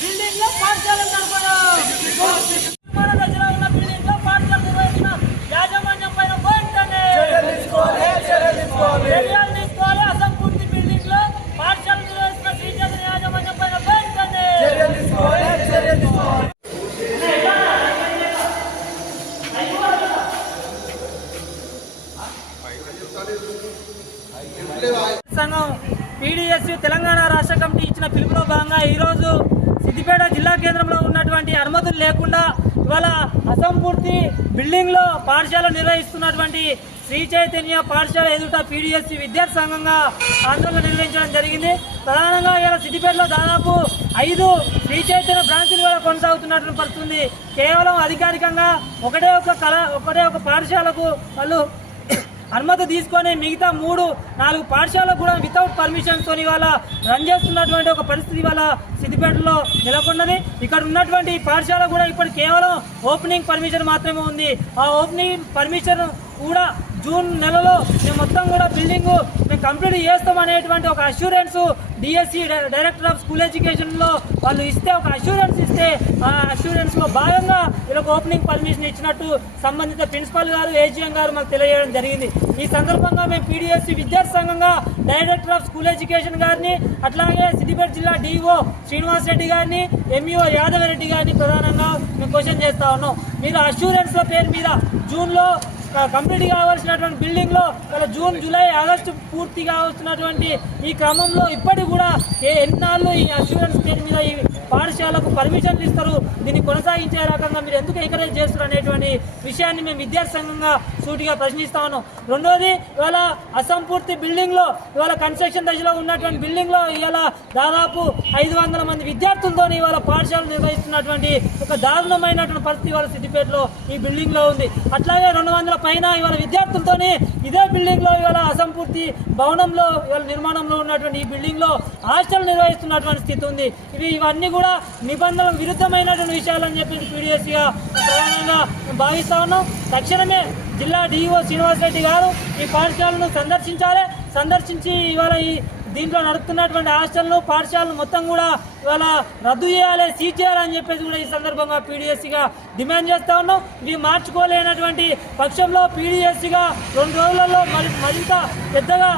బిల్డింగ్లో పాఠశాల నడపడం సంఘం పీడీఎస్ తెలంగాణ రాష్ట్ర కమిటీ ఇచ్చిన పిలుపులో భాగంగా ఈరోజు సిద్దిపేట జిల్లా కేంద్రంలో ఉన్నటువంటి అనుమతులు లేకుండా ఇవాళ అసంపూర్తి బిల్డింగ్లో పాఠశాల నిర్వహిస్తున్నటువంటి శ్రీ చైతన్య పాఠశాల ఎదుట పీడీఎస్ విద్యార్థి సంఘంగా ఆందోళన నిర్వహించడం జరిగింది. ప్రధానంగా ఇలా సిద్దిపేటలో దాదాపు ఐదు శ్రీ చైతన్య బ్రాంచులు కూడా కొనసాగుతున్నటువంటి పరిస్థితుంది కేవలం అధికారికంగా ఒకటే ఒక కళ ఒకటే ఒక పాఠశాలకు వాళ్ళు అనుమతి తీసుకొని మిగతా మూడు నాలుగు పాఠశాలకు కూడా వితౌట్ పర్మిషన్ తోని ఇవాళ రన్ చేస్తున్నటువంటి ఒక పరిస్థితి ఇవాళ సూర్యాపేటలో నెలకొన్నది. ఇక్కడ ఉన్నటువంటి పాఠశాల కూడా ఇప్పుడు కేవలం ఓపెనింగ్ పర్మిషన్ మాత్రమే ఉంది. ఆ ఓపెనింగ్ పర్మిషన్ కూడా జూన్ నెలలో మేము మొత్తం కూడా బిల్డింగ్ మేము కంప్లీట్ చేస్తాం అనేటువంటి ఒక assurance DSC director of school ఎడ్యుకేషన్లో వాళ్ళు ఇస్తే ఒక అష్యూరెన్స్ ఇస్తే ఆ అష్యూరెన్స్లో భాగంగా వీళ్ళకి ఓపెనింగ్ పర్మిషన్ ఇచ్చినట్టు సంబంధిత ప్రిన్సిపల్ గారు ఏజీఎం గారు మాకు తెలియజేయడం జరిగింది. ఈ సందర్భంగా మేము పీడిఎస్సి విద్యార్థి సంఘంగా డైరెక్టర్ ఆఫ్ స్కూల్ ఎడ్యుకేషన్ గారిని అట్లాగే సిద్దిపేట జిల్లా డిఓ శ్రీనివాస్ రెడ్డి గారిని ఎంఈఓ యాదవ్ రెడ్డి గారిని ప్రధానంగా మేము క్వశ్చన్ చేస్తా ఉన్నాం. మీరు అష్యూరెన్స్ల పేరు మీద జూన్లో కంప్లీట్ కావాల్సినటువంటి బిల్డింగ్లో జూన్ జూలై ఆగస్టు పూర్తి కావాల్సినటువంటి ఈ క్రమంలో ఇప్పటికి కూడా ఏ ఎన్నాళ్ళు ఈ అష్యూరెన్స్ పేరు మీద ఈ పాఠశాలకు పర్మిషన్లు ఇస్తారు. దీన్ని కొనసాగించే రకంగా మీరు ఎందుకు ఎంకరేజ్ చేస్తారు అనేటువంటి విషయాన్ని మేము విద్యార్థి సంఘంగా సూటిగా ప్రశ్నిస్తా ఉన్నాం. రెండోది ఇవాళ అసంపూర్తి బిల్డింగ్లో ఇవాళ కన్స్ట్రక్షన్ దశలో ఉన్నటువంటి బిల్డింగ్లో ఇవాళ దాదాపు ఐదు వందల మంది విద్యార్థులతో ఇవాళ పాఠశాలలు నిర్వహిస్తున్నటువంటి ఒక దారుణమైనటువంటి పరిస్థితి ఇవాళ సిద్దిపేటలో ఈ బిల్డింగ్లో ఉంది. అట్లాగే రెండు వందల పైన ఇవాళ విద్యార్థులతోని ఇదే బిల్డింగ్లో ఇవాళ అసంపూర్తి భవనంలో ఇవాళ నిర్మాణంలో ఉన్నటువంటి ఈ బిల్డింగ్లో హాస్టల్ నిర్వహిస్తున్నటువంటి స్థితి ఉంది. ఇవి ఇవన్నీ కూడా నిబంధనలకు విరుద్ధమైనటువంటి విషయాలని చెప్పి పీడిఎస్గా ప్రధానంగా భావిస్తా ఉన్నాం. తక్షణమే జిల్లా డిఈఓ శ్రీనివాస్ రెడ్డి గారు ఈ పాఠశాలను సందర్శించాలి. సందర్శించి ఇవాళ ఈ దీంట్లో నడుపుతున్నటువంటి హాస్టల్ను పాఠశాలను మొత్తం కూడా ఇవాళ రద్దు చేయాలి సీజ్ చేయాలని చెప్పేసి కూడా ఈ సందర్భంగా పీడిఎస్సీగా డిమాండ్ చేస్తా ఉన్నాం. ఇవి మార్చుకోలేనటువంటి పక్షంలో పీడిఎస్సీగా రెండు రోజులలో మరి మరింత పెద్దగా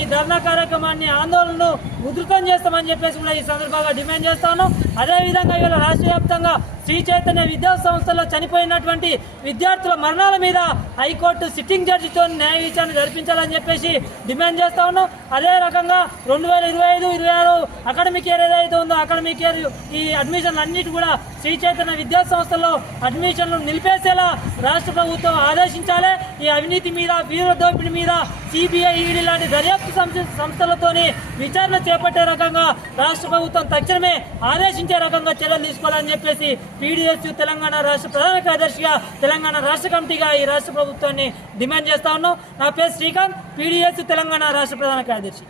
ఈ ధర్నా కార్యక్రమాన్ని ఆందోళనను ఉధృతం చేస్తామని చెప్పేసి కూడా ఈ సందర్భంగా డిమాండ్ చేస్తా ఉన్నాం. అదేవిధంగా ఇవాళ రాష్ట్ర వ్యాప్తంగా శ్రీ చైతన్య విద్యా సంస్థలో చనిపోయినటువంటి విద్యార్థుల మరణాల మీద హైకోర్టు సిట్టింగ్ జడ్జితో న్యాయ విచారణ జరిపించాలని చెప్పేసి డిమాండ్ చేస్తా ఉన్నాం. అదే రకంగా రెండు వేల ఇరవై ఐదు ఇరవై ఆరు అకాడమిక్ ఇయర్ ఏదైతే ఉందో అకాడమిక్ ఇయర్ ఈ అడ్మిషన్లు అన్నిటి కూడా శ్రీ చైతన్య విద్యా సంస్థల్లో అడ్మిషన్లు నిలిపేసేలా రాష్ట్ర ప్రభుత్వం ఆదేశించాలి. ఈ అవినీతి మీద వీర దోపిడీ మీద సిబిఐ ఈడీ లాంటి దర్యాప్తు సంస్థలతోని విచారణ చేపట్టే రకంగా రాష్ట్ర ప్రభుత్వం తక్షణమే ఆదేశించే రకంగా చర్యలు తీసుకోవాలని చెప్పేసి టీడీఎస్ తెలంగాణ రాష్ట్ర ప్రధాన కార్యదర్శిగా తెలంగాణ రాష్ట్ర కమిటీగా ఈ రాష్ట్ర ప్రభుత్వాన్ని డిమాండ్ చేస్తా ఉన్నాం. నా పేరు శ్రీకాంత్ పీడీఎస్ తెలంగాణ రాష్ట్ర ప్రధాన కార్యదర్శి.